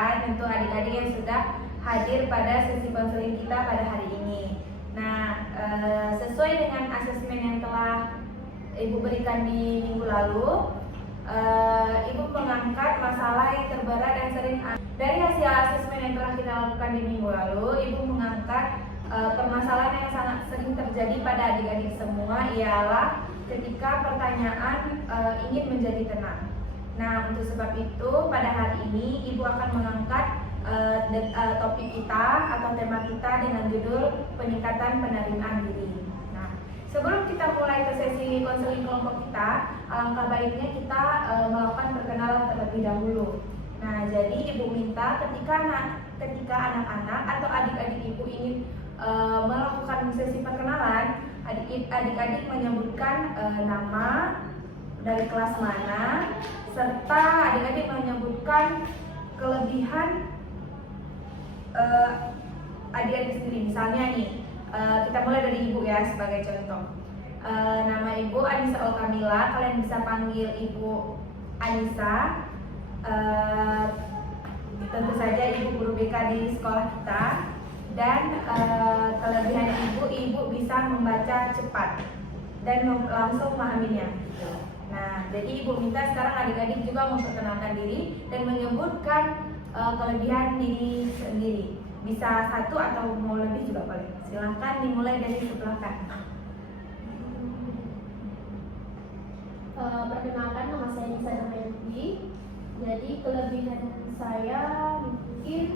perkenalkan untuk adik-adik yang sudah hadir pada sesi konseling kita pada hari ini. Nah, sesuai dengan asesmen yang telah Ibu berikan di minggu lalu, Ibu mengangkat masalah yang terberat dan sering. Dari hasil asesmen yang telah kita lakukan di minggu lalu, Ibu mengangkat permasalahan yang sangat sering terjadi pada adik-adik semua ialah ketika pertanyaan ingin menjadi tenang. Nah, untuk sebab itu pada hari ini Ibu akan mengangkat topik kita atau tema kita dengan judul peningkatan penerimaan diri. Nah, sebelum kita mulai ke sesi konseling kelompok kita, alangkah baiknya kita melakukan perkenalan terlebih dahulu. Nah, jadi Ibu minta ketika anak-anak atau adik-adik Ibu ingin melakukan sesi perkenalan, adik-adik menyebutkan nama, dari kelas mana, serta adik-adik menyebutkan kelebihan adik-adik sendiri. Misalnya nih, kita mulai dari Ibu ya sebagai contoh. Nama Ibu Anissa Olkamila, kalian bisa panggil Ibu Anissa. Tentu saja Ibu guru BK di sekolah kita. Dan kelebihan Ibu bisa membaca cepat dan langsung memahaminya. Nah, jadi Ibu minta sekarang adik-adik juga memperkenalkan diri dan menyebutkan kelebihan diri sendiri. Bisa satu atau mau lebih juga boleh. Silahkan dimulai dari sebelah kanan. Perkenalkan, nama saya Nisa Damayanti. Jadi kelebihan saya mungkin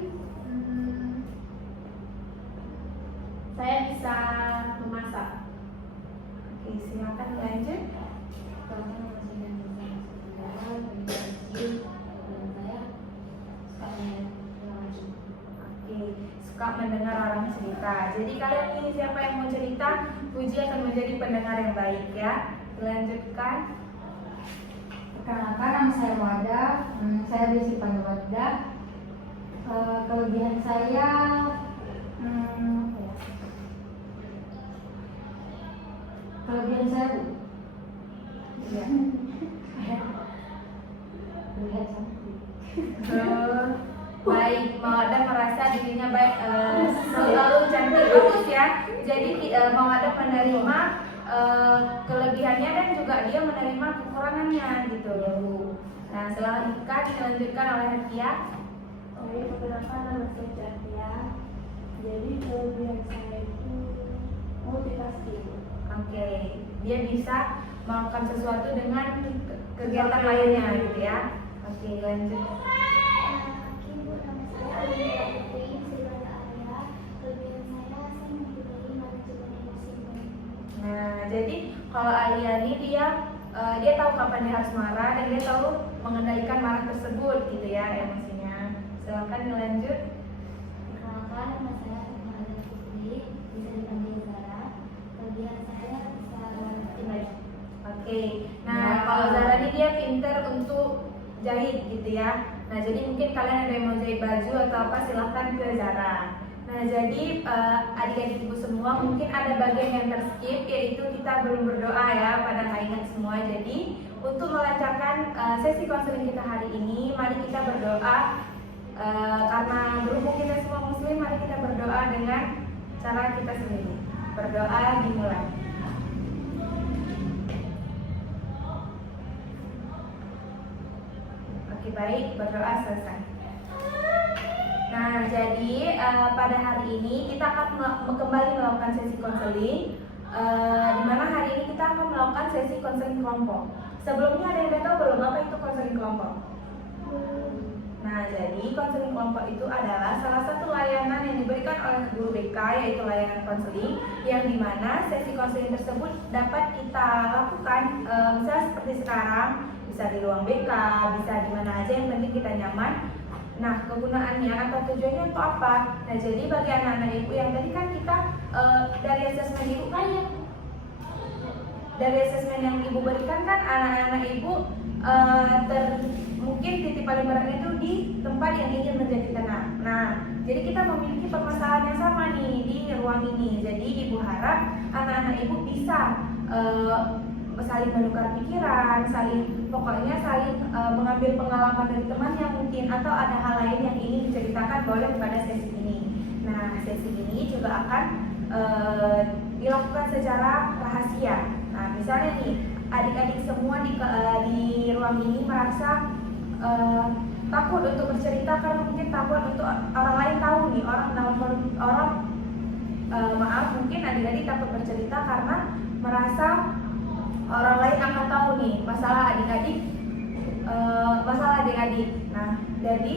saya bisa memasak. Oke, silakan lanjut. Suka mendengar orang cerita. Jadi kalian ini siapa yang mau cerita, Puji akan menjadi pendengar yang baik ya. Dilanjutkan. Perkenalkan, nama saya Wada. Saya dipanggil Wada. Kelebihan saya kelebihan saya ya. Lihat Baik, Mawada merasa dirinya baik, selalu cantik, bagus ya. Jadi Mawada menerima kelebihannya dan juga dia menerima kekurangannya gitu ya Bu. Nah, selanjutnya dilanjutkan oleh Hetia. Perkenalkan, nama saya Catia. Jadi kelebihan saya itu multitasking. Oke, dia bisa melakukan sesuatu dengan kegiatan lainnya gitu ya. Oke, lanjut. Ibu, nama saya Alia Putri, Silvana Arya. Kelebihan saya mempunyai manajemen emosi. Nah, jadi kalau Alia ini dia tahu kapan dia harus marah dan dia tahu mengendalikan marah tersebut gitu ya emosinya. Silakan dilanjut. Perkenalkan, nama saya Alia Putri, bisa dipanggil Zara. Kelebihan saya bisa mengerti. Oke, nah kalau Zara ini dia pinter untuk jahit gitu ya. Nah, jadi mungkin kalian ada yang mau jahit baju atau apa, silahkan ke Zara. Nah, jadi adik-adik Ibu semua mungkin ada bagian yang terskip, yaitu kita belum berdoa ya. Pada ingat semua. Jadi untuk melancarkan sesi konseling kita hari ini, mari kita berdoa. Karena berhubung kita semua muslim, mari kita berdoa dengan cara kita sendiri. Berdoa dimulai. Oke, baik, berdoa selesai. Nah, jadi pada hari ini kita akan kembali melakukan sesi konseling, di mana hari ini kita akan melakukan sesi konseling kelompok. Sebelumnya ada yang tahu belum apa itu konseling kelompok? Nah, jadi konseling kelompok itu adalah salah satu layanan yang diberikan oleh guru BK, yaitu layanan konseling, yang dimana sesi konseling tersebut dapat kita lakukan misalnya seperti sekarang, bisa di ruang BK, bisa di mana aja, yang penting kita nyaman. Nah, kegunaannya atau tujuannya untuk apa? Nah, jadi bagi anak-anak Ibu yang tadi kan kita dari asesmen Ibu kan ya, dari asesmen yang Ibu berikan kan anak-anak Ibu mungkin titik paling beratnya itu di tempat yang ingin menjadi tenang. Nah, jadi kita memiliki permasalahan yang sama nih di ruang ini. Jadi Ibu harap anak-anak Ibu bisa saling menukar pikiran, pokoknya saling mengambil pengalaman dari temannya mungkin, atau ada hal lain yang ingin diceritakan boleh pada sesi ini. Nah, sesi ini juga akan dilakukan secara rahasia. Nah, misalnya nih, adik-adik semua di ruang ini merasa takut untuk bercerita karena mungkin takut untuk orang lain tahu nih, mungkin adik-adik takut bercerita karena merasa orang lain akan tahu nih masalah adik-adik. Nah, jadi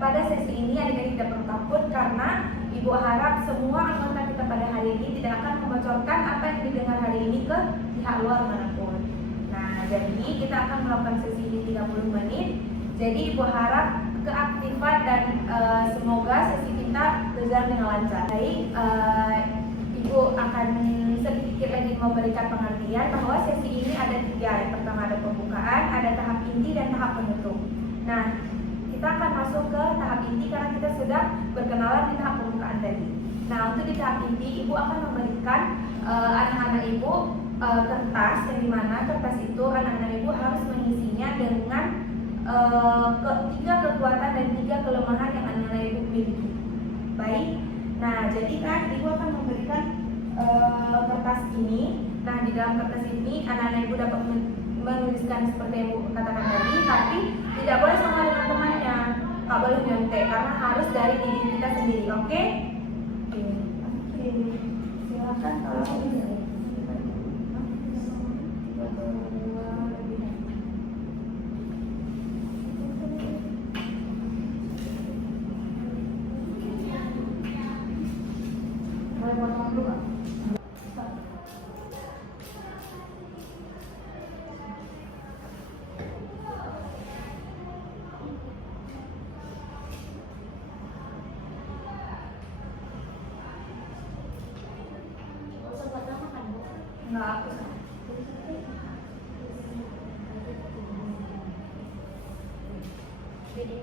pada sesi ini adik-adik tidak perlu takut karena Ibu harap semua anggota kita pada hari ini tidak akan membocorkan apa yang didengar hari ini ke pihak luar manapun. Nah, jadi kita akan melakukan sesi ini 30 menit. Jadi Ibu harap keaktifan dan semoga sesi kita berjalan dengan lancar. Baik, Ibu akan sedikit lagi memberikan pengertian bahwa sesi ini ada 3. Yang pertama ada pembukaan, ada tahap inti dan tahap penutup. Nah, kita akan masuk ke tahap inti karena kita sudah berkenalan di tahap pembukaan tadi. Nah, untuk di tahap inti Ibu akan memberikan anak-anak Ibu kertas, yang dimana kertas itu anak-anak Ibu harus mengisinya dengan 3 kekuatan dan 3 kelemahan yang anak-anak Ibu miliki. Baik, nah jadi kan Ibu akan memberikan kertas ini. Nah, di dalam kertas ini anak-anak Ibu dapat menuliskan seperti yang Ibu katakan tadi, tapi tidak boleh sama dengan temannya, nggak boleh nyontek karena harus dari diri kita sendiri. Oke? Oke. Silakan kalau ini. Enggak, aku jadi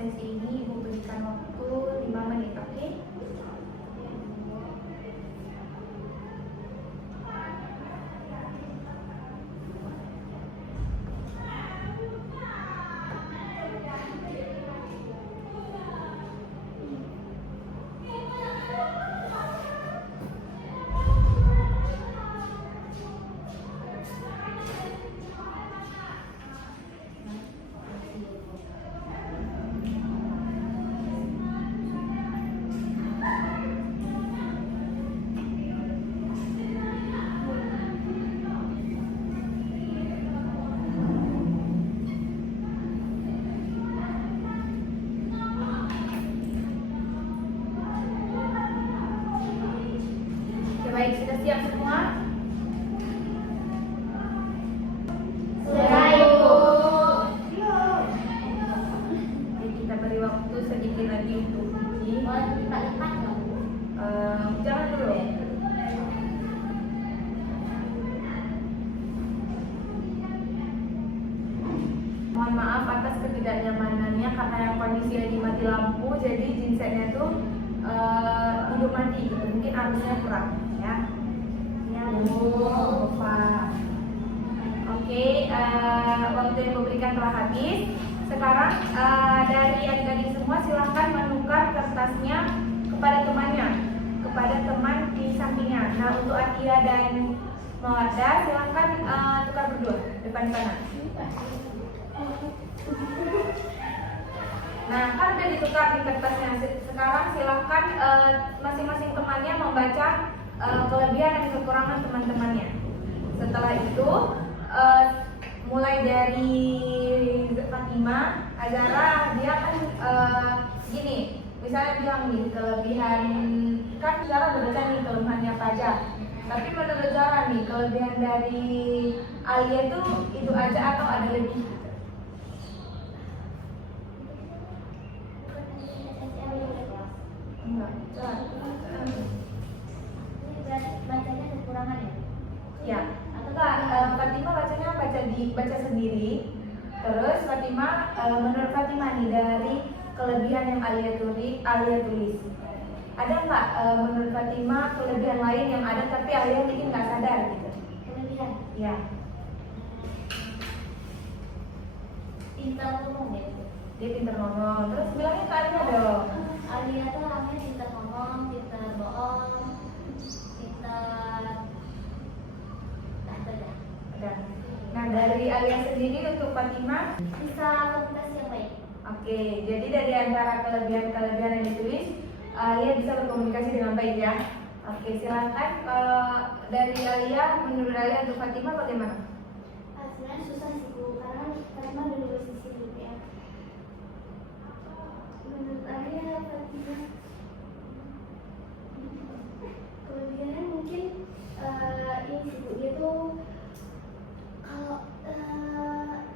sesi ini Ibu berikan waktu 5 menit, oke? Baik, sudah siap semua? Sudah, Ibu. Oke, kita beri waktu sedikit lagi untuk uji. Boleh lipat-lipat nggak, Bu? Jangan dulu. Mohon maaf atas ketidaknyamanannya karena yang kondisi lagi mati lampu, jadi gensetnya tuh hidup mati gitu. Mungkin arusnya kurang ya. Ya, Pak. Oke, waktu yang diberikan telah habis. Sekarang dari adik-adik semua silahkan menukar kertasnya kepada temannya, kepada teman di sampingnya. Nah, untuk Atia dan Mawarda silahkan tukar berdua depan sana. Nah, kan udah ditukar di kertasnya. Sekarang silahkan masing-masing temannya membaca kelebihan dan kekurangan teman-temannya. Setelah itu mulai dari Fatima, Azara dia kan gini, misalnya bilang nih kelebihan, kan Zara udah baca nih kelemahannya Fajar. Tapi menurut Zara nih kelebihan dari Alia itu aja atau ada lebih? Enggak. Bacanya kekurangan ya? Ya, atau Fatima baca sendiri. Terus Fatima, menurut Fatima nih dari kelebihan yang Alia tulis, ada nggak menurut Fatima kelebihan lain yang ada tapi Alia mungkin nggak sadar gitu? Kelebihan? Ya. Pintar ngomong ya? Dia pintar ngomong. Terus bilangnya ke Alia dong. Alia tuh orangnya pintar ngomong, pintar bohong, pintar Ada. Nah dari Alia sendiri untuk Fatima, bisa komunikasi yang baik. oke. Jadi dari antara kelebihan yang ditulis, Alia bisa berkomunikasi dengan baik ya. Oke, silakan kalau dari Alia, menurut Alia untuk Fatima bagaimana? Sebenarnya susah sih Bu, karena Fatima udah nulis di sini ya. Menurut Alia, Fatima kelebihannya mungkin ini sih Bu, dia tuh kalau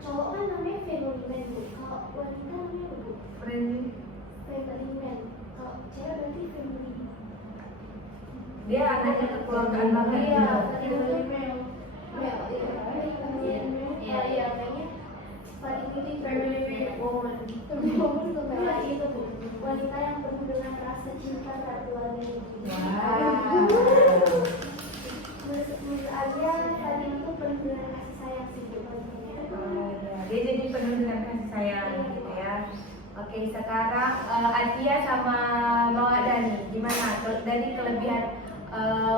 cowok kan namanya family man Bu, kalau wanita namanya apa Bu? Friendly. Family man. Kalau cewek berarti family. Dia anaknya kekeluargaan banget. Iya, gitu. family man. Iya, kayaknya family woman. Family woman itu kayak itu Bu, wanita yang penuh dengan rasa cinta terhadap keluarganya. Wow. Menurut aja tadi itu penuh dengan kasih sayang sih Bu. Oh, ya. Dia jadi penuh dengan kasih sayang gitu ya. Oke, sekarang Atia sama Mawada nih, gimana dari kelebihan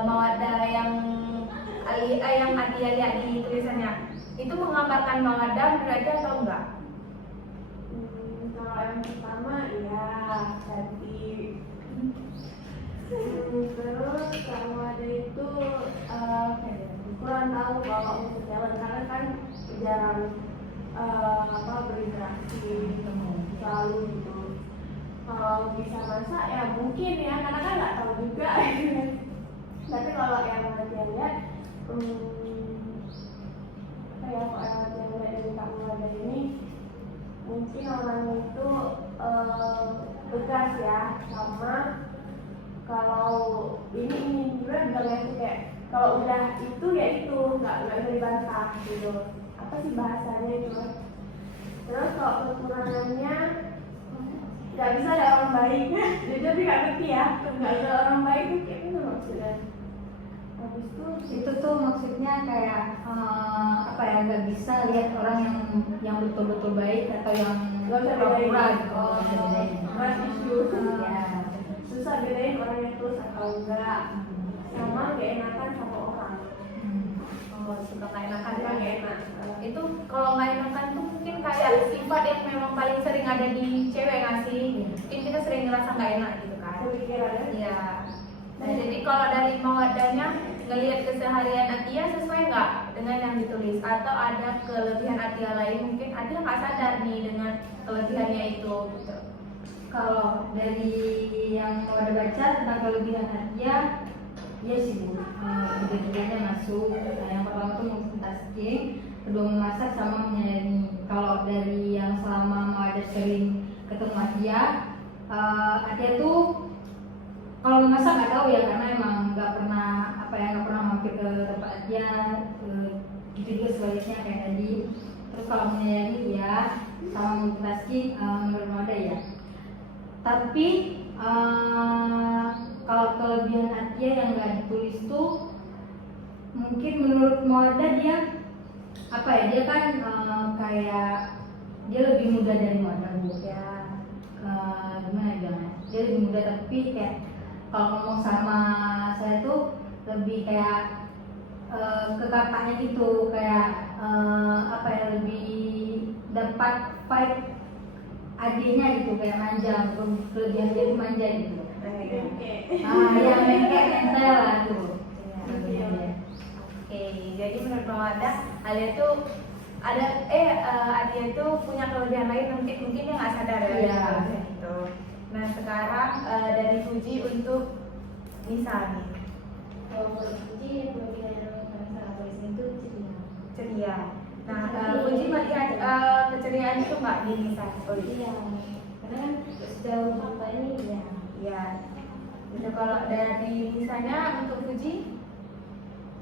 Mawada yang Atia lihat di tulisannya, itu menggambarkan Mawada menurut Atia atau enggak? Kalau yang pertama ya cantik. Terus kalau ada itu kurang tahu kalau untuk jalan karena kan jarang berinteraksi selalu gitu. Kalau bisa masak ya mungkin ya karena kan nggak tahu juga. Tapi kalau yang Nadia lihat apa ya, kalau yang Nadia lihat dari kamu ada ini mungkin orang itu tegas ya, sama kalau ini juga bilangnya itu kayak kalau udah itu ya itu nggak bisa dibantah gitu. Apa sih bahasanya itu? Terus kalau kekurangannya nggak bisa ada orang baik. Jadi tapi nggak ngerti ya, nggak ada orang baik itu kayak gitu maksudnya. Habis Itu tuh maksudnya kayak apa ya, nggak bisa lihat orang yang betul-betul baik atau yang nggak bisa pura-pura bedain. gitu. Nggak bisa bedain. Ya. Susah bedain orang yang tulus atau enggak, sama gak enakan sama orang. Oh, suka nggak enakan Kan kan gak ya? enak. Itu kalau nggak enakan tuh mungkin kayak sifat yang memang paling sering ada di cewek nggak sih? Mungkin kita sering ngerasa nggak enak gitu kan? Pemikirannya Iya. Nah jadi kalau dari Mawadanya ngelihat keseharian Atia sesuai nggak dengan yang ditulis, atau ada kelebihan Atia lain mungkin Atia nggak sadar nih dengan kelebihannya itu gitu? Kalau dari yang udah baca tentang kelebihan Atia, iya sih Bu, kelebihannya masuk. Nah, yang pertama tuh multitasking, kedua memasak sama menyanyi. Kalau dari yang selama Mawada sering ketemu Atia, Atia tuh kalau memasak nggak tahu ya, karena emang nggak pernah mampir ke tempat Atia, gitu juga sebaliknya kayak tadi. Terus kalau menyanyi ya sama multitasking, menurut Mawada ya. Tapi kalau kelebihan Atia yang nggak ditulis tuh, mungkin menurut Mawada dia apa ya, dia kan kayak dia lebih muda dari Mawada Bu ya. Gimana ya bilangnya, dia lebih muda tapi kayak kalau ngomong sama saya tuh lebih kayak ke kakaknya gitu, kayak apa ya, lebih dapat vibe adiknya gitu, kayak manja. Kelebihan dia tuh manja gitu. Yang mengke mental lah tuh. Oke, jadi menurut Mawada Alia tuh Adia itu punya kelebihan lain mungkin dia nggak sadar ya. Iya. Gitu. Nah sekarang dari Fuji untuk Nisa nih. Kalau menurut Puji yang kelebihan dari Nisa itu ceria. Ceria. Nah Fuji melihat keceriaan itu nggak di Nisa? Oh Iya, karena kan sejauh kita ini ya. iya. Gitu, kalau dari Nisanya untuk Fuji?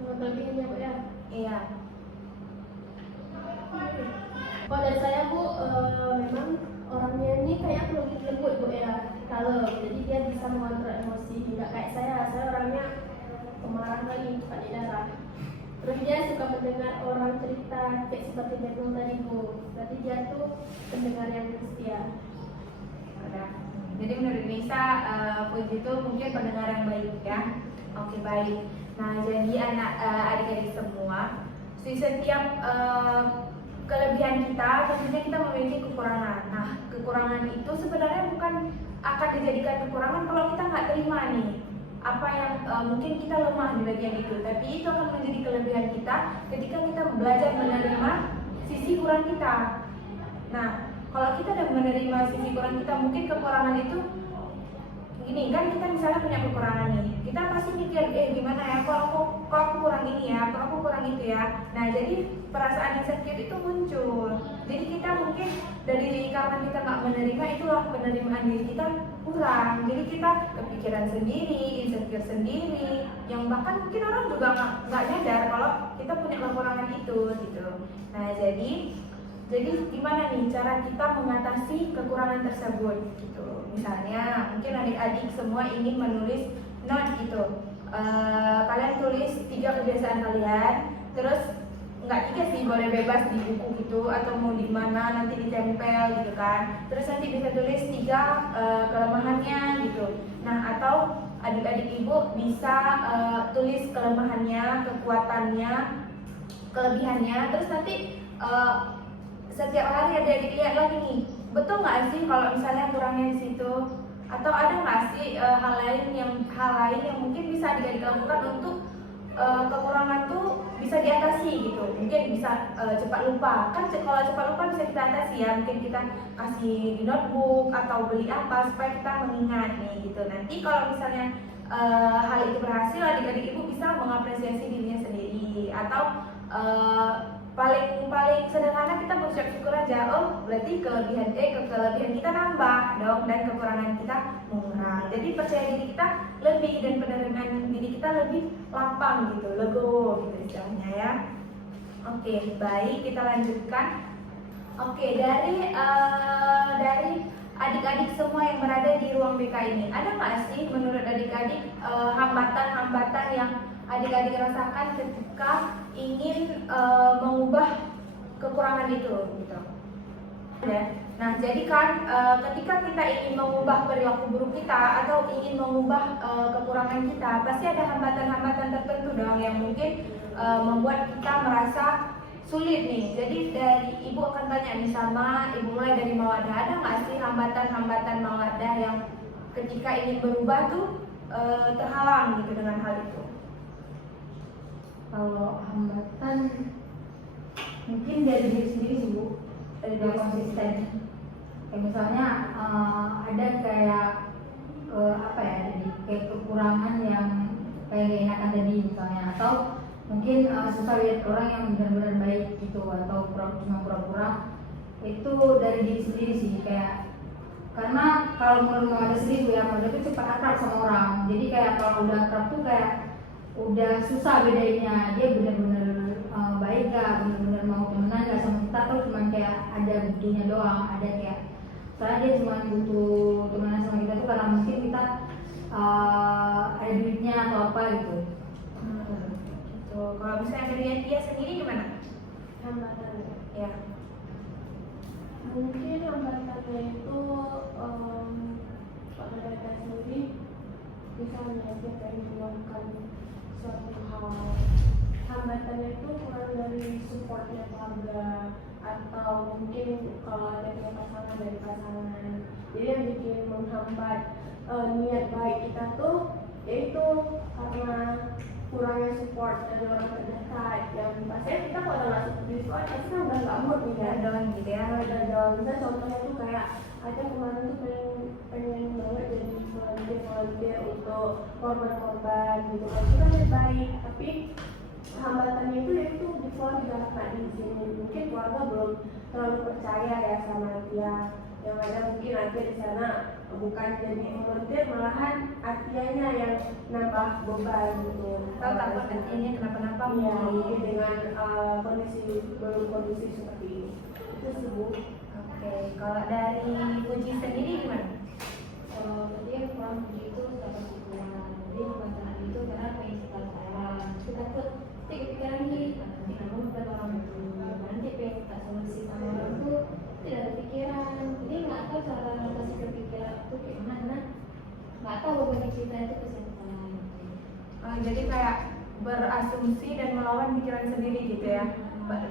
Kelebihannya Bu ya. Iya. Kalau dari saya Bu, memang orangnya ini kayak lembut Bu ya, kalau jadi dia bisa mengontrol emosi, tidak kayak saya orangnya pemarah kali, cepat di darah. Terus dia suka mendengar orang cerita kayak seperti Betul tadi Bu, berarti dia tuh pendengar yang setia. Ada. Jadi menurut Nisa, Fuji itu mungkin pendengar yang baik ya. Oke baik. Nah jadi adik-adik semua, setiap kelebihan kita tentunya kita memiliki kekurangan. Nah kekurangan itu sebenarnya bukan akan dijadikan kekurangan kalau kita nggak terima nih apa yang mungkin kita lemah di bagian itu, tapi itu akan menjadi kelebihan kita ketika kita belajar menerima sisi kurang kita. Nah kalau kita udah menerima sisi kurang kita, mungkin kekurangan itu gini kan, kita misalnya punya kekurangan nih, kita pasti mikir gimana ya, kok aku kurang ini ya, kok aku kurang itu ya. Nah jadi perasaan insecure itu muncul. Jadi kita mungkin karena kita nggak menerima, itulah penerimaan diri kita kurang. Jadi kita kepikiran sendiri, insecure sendiri, yang bahkan mungkin orang juga nggak nyadar kalau kita punya kekurangan itu gitu. Nah jadi gimana nih cara kita mengatasi kekurangan tersebut gitu. Misalnya mungkin adik-adik semua ingin menulis note gitu. Kalian tulis 3 kebiasaan kalian, terus nggak 3 sih, boleh bebas di buku gitu atau mau di mana nanti ditempel gitu kan. Terus nanti bisa tulis 3 kelemahannya gitu. Nah atau adik-adik ibu bisa tulis kelemahannya, kekuatannya, kelebihannya, terus nanti setiap hari adik-adik lihat lagi nih, betul nggak sih kalau misalnya kurangnya di situ, atau ada nggak sih hal lain yang mungkin bisa adik-adik lakukan untuk kekurangan tuh bisa diatasi gitu. Mungkin bisa cepat lupa, kan kalau cepat lupa bisa kita atasi ya, mungkin kita kasih di notebook atau beli apa supaya kita mengingat nih gitu. Nanti kalau misalnya hal itu berhasil, adik-adik ibu bisa mengapresiasi dirinya sendiri, atau paling sederhana kita bersyukur syukur aja, oh berarti kelebihan kita nambah dong dan kekurangan kita mengurang. Jadi percaya diri kita lebih dan penerimaan diri kita lebih lapang gitu, lego gitu istilahnya ya. Oke baik, kita lanjutkan. Oke dari adik-adik semua yang berada di ruang BK ini, ada nggak sih menurut adik-adik hambatan-hambatan yang adik-adik rasakan ketika ingin mengubah kekurangan itu gitu. Nah jadi kan ketika kita ingin mengubah perilaku buruk kita atau ingin mengubah kekurangan kita, pasti ada hambatan-hambatan tertentu dong yang mungkin membuat kita merasa sulit nih. Jadi dari ibu akan tanya nih sama ibu, mulai dari Mawadah, ada nggak sih hambatan-hambatan Mawadah yang ketika ingin berubah tuh terhalang gitu dengan hal itu? Kalau hambatan mungkin dari diri sendiri sih Bu, dari diri konsisten. Kayak misalnya ada kayak jadi kayak kekurangan yang kayak gak enakan tadi misalnya, atau mungkin susah lihat orang yang benar-benar baik gitu, atau cuma pura-pura. Itu dari diri sendiri sih, kayak karena kalau menurut ada sendiri Bu ya, Mada itu cepat akrab sama orang. Jadi kayak kalau udah akrab tuh kayak udah susah bedainnya dia benar-benar baik gak, benar-benar mau temenan gak sama kita, atau cuma kayak ada butuhnya doang. Ada kayak soalnya dia cuma butuh temenan sama kita tuh karena mungkin kita ada duitnya atau apa gitu. Gitu. Kalau misalnya dari dia sendiri gimana? Hambatan Ya. Mungkin hambatannya itu kalau mereka sendiri misalnya dia pengen melakukan suatu hal, hambatannya itu kurang dari supportnya keluarga, atau mungkin kalau ada punya pasangan dari pasangan. Jadi yang bikin menghambat niat baik kita tuh yaitu karena kurangnya support dari orang terdekat. yang pastinya kita kalau udah masuk di sekolah pasti kan udah nggak mood nih kan. down gitu ya. Udah down. Misal contohnya tuh kayak Ajeng kemarin tuh pengen banget jadi volunteer untuk korban-korban gitu kan. Itu kan lebih baik, tapi hambatannya itu yaitu di sekolah juga nggak diizinin. Mungkin keluarga belum terlalu percaya ya sama dia. Yang ada mungkin Atia di sana bukan jadi volunteer, malahan Atianya yang nambah beban gitu. Kalau takut nantinya kenapa-napa Iya, mungkin. mungkin dengan kondisi seperti ini. Itu sih Bu. Oke, kalau dari Puji sendiri gimana? Jadi yang kurang puji itu dapat pikiran. Jadi hambatan itu karena pengen saya. Kita takut kepikiran nih, nanti kamu bukan orang itu. Nanti pengen tak solusi sama orang tuh tidak ada pikiran. Jadi nggak tahu cara kasih kepikiran itu gimana. Nggak tahu bagi kita itu kesehatan. Jadi kayak berasumsi dan melawan pikiran sendiri gitu ya.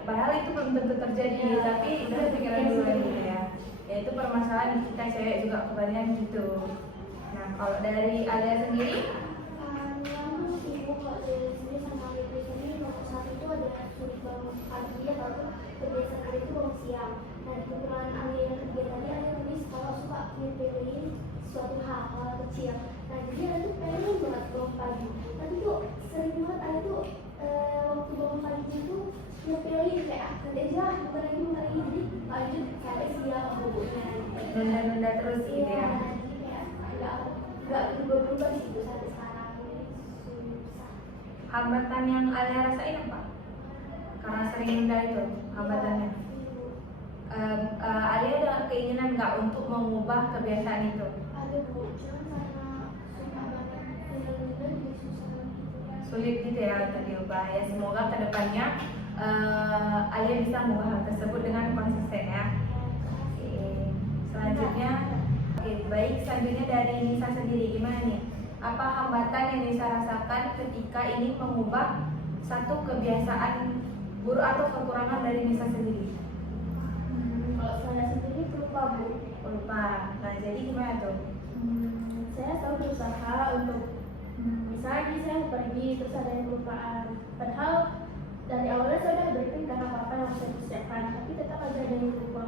Padahal itu belum tentu terjadi, Ya, tapi itu pikiran dulu gitu ya. Ya itu permasalahan kita cewek juga kebanyakan gitu. Nah kalau dari Alia sendiri, Memang ibu kalau dari sini sama ibu sendiri nomor satu itu adalah sulit bangun pagi atau kebiasaan hari itu bangun siang. Nah kebetulan Alia yang ketiga tadi Alia tulis kalau suka nyepelin suatu hal kecil. Nah jadi Alia tuh pengen banget bangun pagi. Tapi tuh sering banget Alia tuh waktu bangun pagi itu nyepelin kayak nanti aja lah bentar lagi jadi lanjut sampai siang bukunya. nunda-nunda terus gitu Iya, ya. jadi kayak nggak berubah-ubah gitu sampai sekarang. Jadi susah. Hambatan yang Alia rasain apa? Karena sering nunda itu hambatannya. Alia ada keinginan nggak untuk mengubah kebiasaan itu? Ada Bu, cuman karena susah banget bener-bener jadi susah gitu. Sulit gitu ya untuk diubah ya. Semoga kedepannya Alia bisa mengubah hal tersebut dengan konsisten ya. Oke, selanjutnya, baik selanjutnya dari Nisa sendiri gimana nih? Apa hambatan yang Nisa rasakan ketika ingin mengubah satu kebiasaan buruk atau kekurangan dari Nisa sendiri? Kalau saya sendiri pelupa Bu. Lupa. Nah jadi gimana tuh? Saya selalu berusaha untuk misalnya saya pergi terus ada yang kelupaan. Padahal dari awalnya saya udah briefing dan apa-apa yang harus saya persiapkan, tapi tetap aja ada yang lupa.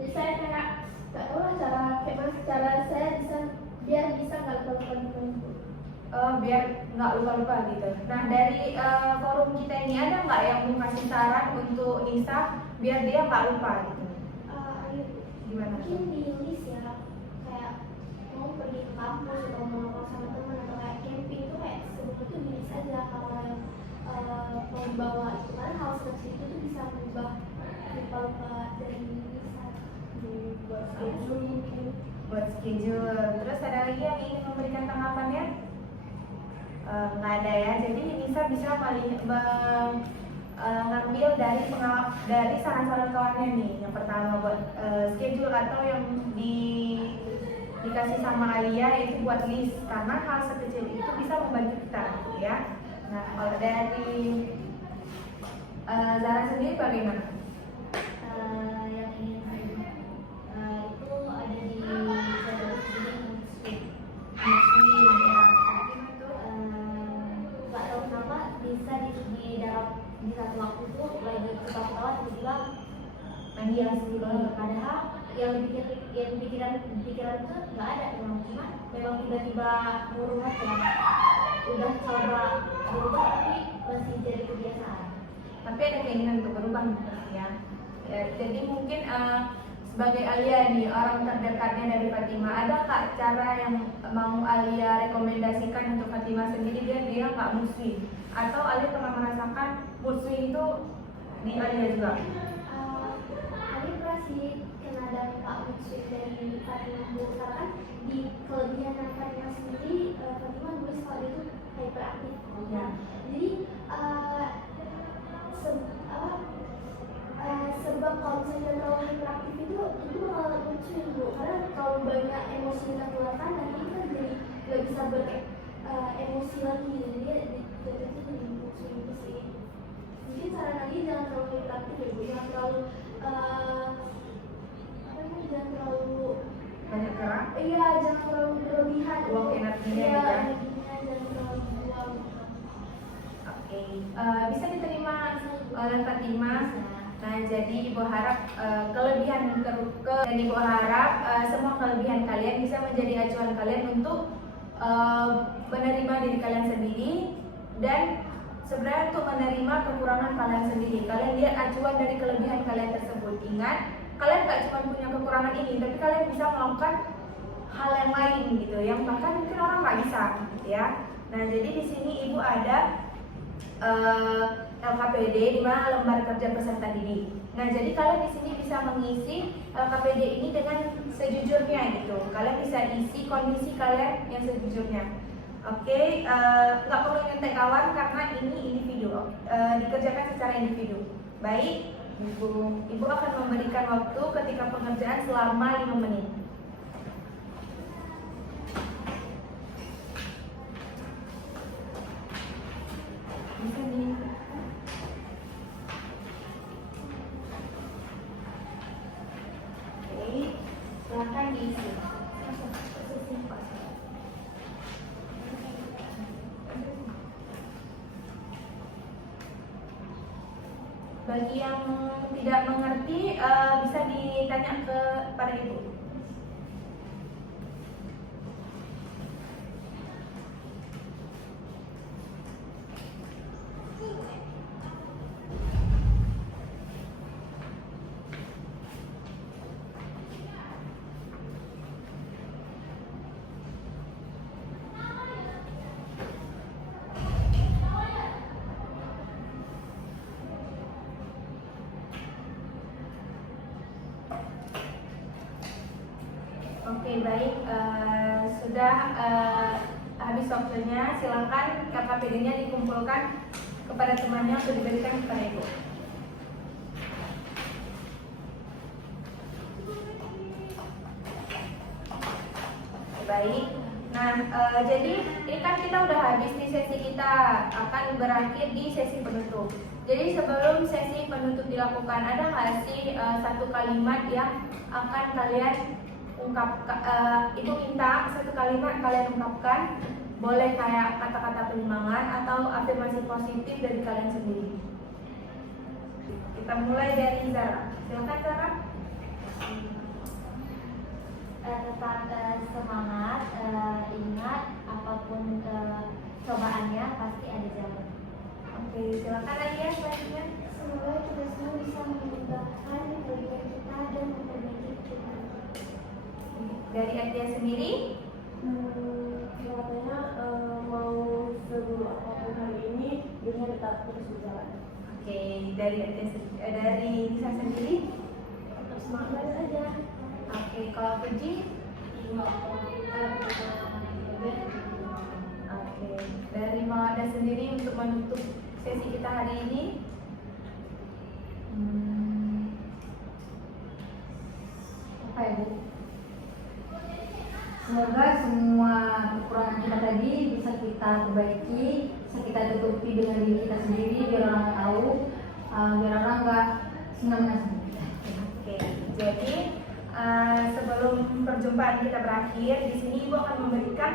Jadi saya kayak nggak tahu lah cara saya bisa biar bisa nggak lupa gitu. Biar nggak lupa-lupa gitu. Nah dari forum kita ini ada nggak yang mau kasih saran untuk Nisa biar dia nggak lupa gitu? Ayo, Gimana? mungkin di Indonesia kayak mau pergi ke kampus atau mau nongkrong sama teman atau kayak camping itu kayak sebetulnya tuh bisa aja kalau yang membawa itu kan hal seperti itu tuh bisa mengubah lupa-lupa dari Nisa. Buat schedule mungkin. Buat schedule. Terus ada lagi yang ingin memberikan tanggapannya? Nggak ada ya. Jadi Nisa bisa ngambil dari saran-saran kawannya nih. Yang pertama buat schedule atau yang dikasih sama Alia yaitu buat list karena hal sekecil itu bisa membantu kita gitu ya. Nah kalau dari Zara sendiri bagaimana? Yang ingin itu ada di saya sendiri Muslim ya. nggak tahu kenapa bisa di dalam di satu waktu itu lagi ketawa-ketawa tiba-tiba Nangis gitu. Padahal yang pikiran itu nggak ada memang tiba-tiba murung aja. Udah coba berubah tapi masih jadi kebiasaan. tapi ada keinginan untuk berubah gitu ya. Jadi mungkin sebagai Alia nih orang terdekatnya dari Fatima, ada nggak cara yang mau Alia rekomendasikan untuk Fatima sendiri biar dia nggak muslim? Atau Alia pernah merasakan muslim itu di Alia juga? Alia pernah sih kena dampak musik dari Fatima Bu karena kan di kelebihan dari Fatima sendiri Fatima nulis kalau dia tuh hyperaktif. Ya. Jadi sebab kalau misalnya terlalu hyperaktif itu bakal lucu Bu karena kalau banyak emosi yang terkeluarkan nanti kita jadi nggak bisa emosi lagi jadi jadi lucu gitu sih. Mungkin saran lagi jangan terlalu hyperaktif ya Bu, jangan terlalu jangan terlalu Banyak gerak? iya jangan terlalu berlebihan. Buang energinya iya, ya. energinya jangan terlalu buang. Oke. Bisa diterima oleh Fatimah. Nah, jadi Ibu harap kelebihan dan Ibu harap semua kelebihan kalian bisa menjadi acuan kalian untuk menerima diri kalian sendiri, dan sebenarnya untuk menerima kekurangan kalian sendiri. Kalian lihat acuan dari kelebihan kalian tersebut. Ingat, kalian gak cuma punya kekurangan ini, tapi kalian bisa melakukan hal yang lain gitu, yang bahkan mungkin orang nggak bisa, gitu ya. Nah, jadi di sini Ibu ada LKPD, di mana lembar kerja peserta didik. Nah, jadi kalian di sini bisa mengisi LKPD ini dengan sejujurnya gitu. Kalian bisa isi kondisi kalian yang sejujurnya. Oke, nggak perlu nyontek kawan karena ini individu, dikerjakan secara individu. Baik, Ibu akan memberikan waktu ketika pengerjaan selama 5 menit. Bisa di silakan diisi. Bagi yang tidak mengerti bisa ditanya kepada Ibu. Oke, baik, sudah habis waktunya. Silakan KKPD-nya dikumpulkan kepada temannya untuk diberikan kepada Ibu. Baik. Nah, jadi ini kan kita udah habis nih, sesi kita akan berakhir di sesi penutup. Jadi sebelum sesi penutup dilakukan, ada nggak sih satu kalimat yang akan kalian Ibu minta satu kalimat kalian ungkapkan, boleh kayak kata-kata penyemangat atau afirmasi positif dari kalian sendiri. Kita mulai dari Zara. Silakan Zara. Tetap semangat, ingat apapun cobaannya pasti ada jalan. Oke, silakan Alia selanjutnya. Semoga kita semua bisa mengubahkan kelebihan kita dan memperbaiki kita. Dari Alia sendiri. Katanya mau seburuk apapun hari ini, dunia tetap terus berjalan. Oke, dari Nisa sendiri. Tetap semangat aja. Oke, kalau Puji. Oke, dari Mawada sendiri untuk menutup sesi kita hari ini. Apa ya, Bu? Semoga semua kekurangan kita tadi bisa kita perbaiki, bisa kita tutupi dengan diri kita sendiri, biar orang tahu, biar orang nggak senang-senang. Oke, jadi sebelum perjumpaan kita berakhir, di sini Ibu akan memberikan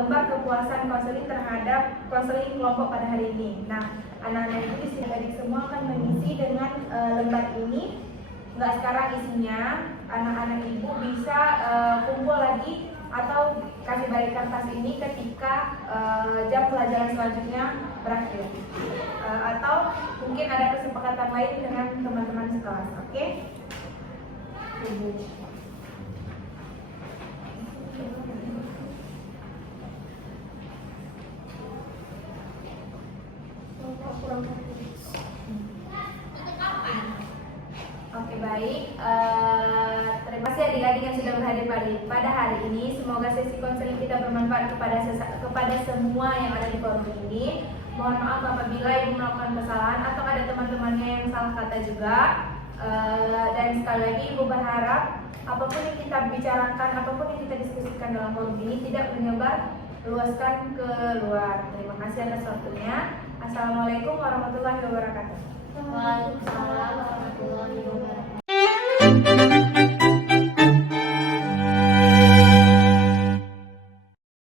lembar kepuasan konseling terhadap konseling kelompok pada hari ini. Nah, anak-anak Ibu di sini tadi semua akan mengisi dengan lembar ini. Nggak sekarang isinya, anak-anak Ibu bisa kumpul lagi atau kasih balik kertas ini ketika jam pelajaran selanjutnya berakhir, atau mungkin ada kesepakatan lain dengan teman-teman sekelas. Oke? Oke, baik. Terima kasih adik-adik yang sudah berhadir pada hari ini. Semoga sesi konseling kita bermanfaat kepada semua yang ada di forum ini. Mohon maaf apabila Ibu melakukan kesalahan atau ada teman-temannya yang salah kata juga. Dan sekali lagi Ibu berharap apapun yang kita bicarakan, apapun yang kita diskusikan dalam forum ini tidak menyebar luaskan ke luar. Terima kasih atas waktunya. Assalamualaikum warahmatullahi wabarakatuh. Waalaikumsalam warahmatullahi wabarakatuh.